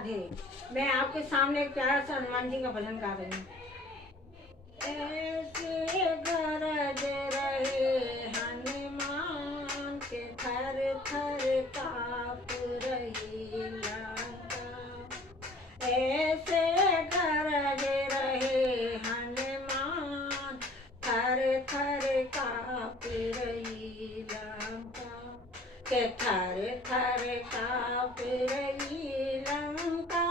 राधे। मैं आपके सामने एक प्यारा सा हनुमान जी का भजन गा रही हूँ। ऐसे गरज रहे हनुमान के थर थर काँप रही लंका। ऐसे गरज रहे हनुमान थर थर काँप रही लंका के थर थर काँप रही लंका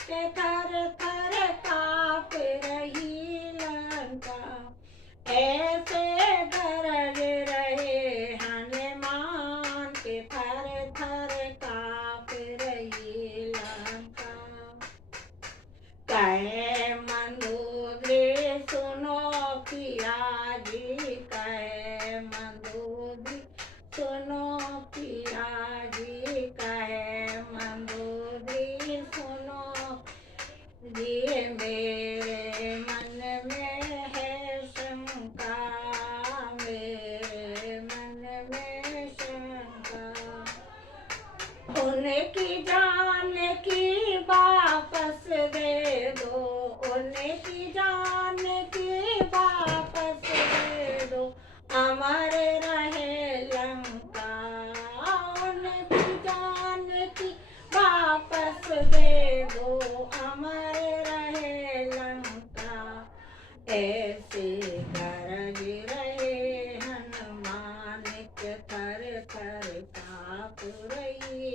के थर थर काँप रही लंका। ऐसे गरज रहे हनुमान के थर थर काँप रही लंका। कहे मंदोदरी सुनो पिया जी, कहे मंदोदरी सुनो पिया जी, कहे मंदोदरी सुनो जी। मेरे मन में है शंका, मेरे मन में शंका। उनकी जान की वापस दे दो, उनकी जान की वापस दे दो, अमर रहे लंका। उनकी जान की वापस दे दो, अमर रहे लंका। ऐसे गरज रहे हनुमान के थर थर काँप रही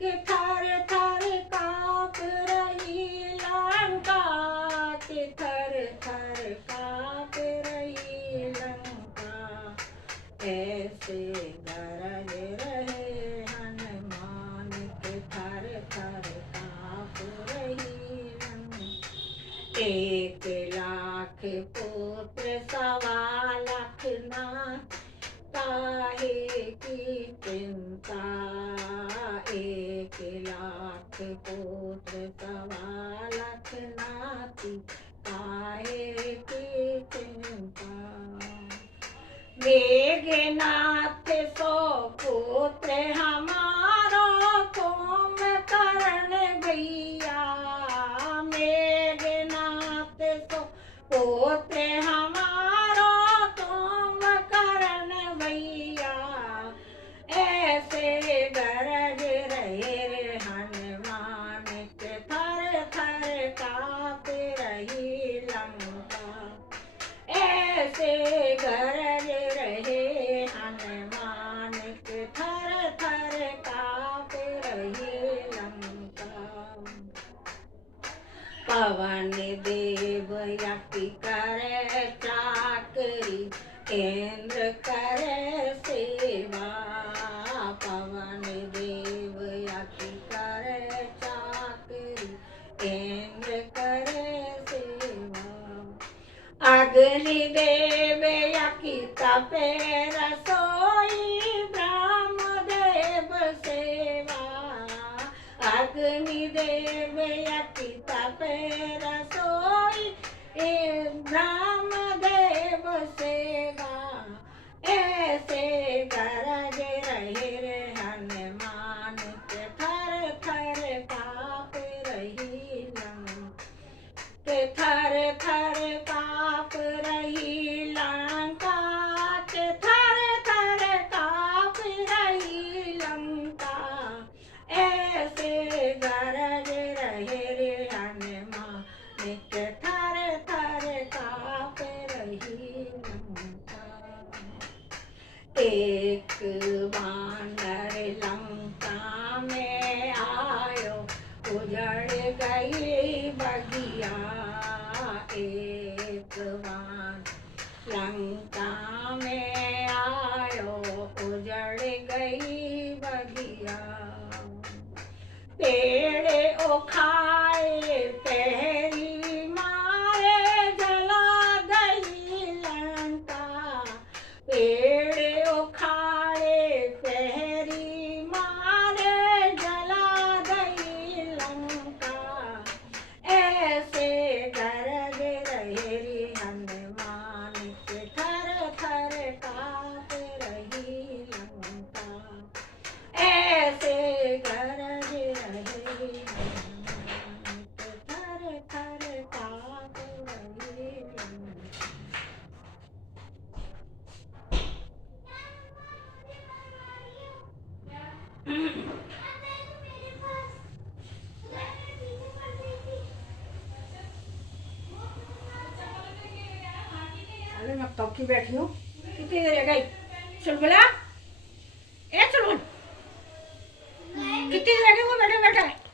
के थर थर काँप रही लंका के थर थर काँप रही लंका। ऐसे गरज रहे हनुमान के थर थर काँप रही लंका। 1,00,000 पुत्र 1,25,000 नाथ, काहे की चिंता। 1,00,000 पुत्र 1,25,000 नाती, काहे की चिंता। मेघनाथ 100 पुत्र हमारो कुंभकर्ण भैया। मेघनाथ 100 पुत्र हमारो कुंभकर्ण भैया। ऐसे गरज रहे हनुमान के थर थर काँप रही लंका। ऐसे गरज रहे हनुमान के थर थर काँप रही लंका। पवन देव यज्ञ करे चाकरी, इंद्र करे सेवा। पवन देव यज्ञ करे चाकरी, इंद्र करे सेवा। अग्नि देव यज्ञ तपे रसोई, ब्रह्मदेव सेवा। अग्नि देव यज्ञ तपे रसोई, ब्रह्मदेव सेवा। ऐसे गरज रहे हनुमान के थर थर काँप रही लंका के थर थर काँप रही लंका के थर थर काँप रही लंका। ऐसे गरज रहे हनुमान के थर थर काँप रही लंका। एक वानर लंका में आयो, उजड़ गई बगिया। एक वानर लंका में आयो, उजड़ गई बगिया। पेड़ उखाड़े पहरी मारे, जला गई लंका। पेड़ उखाड़े पहरी मारे, जला गई लंका। ऐसे गरज रहे हनुमान के थर थर काँप रही लंका। ऐसे गरज रहे अरे मैं कब की बैठी हूँ, कितनी देर रह गई? चुलबुला, ए चुलबुल, कितनी देर रह गई? वो बैठा बैठा है।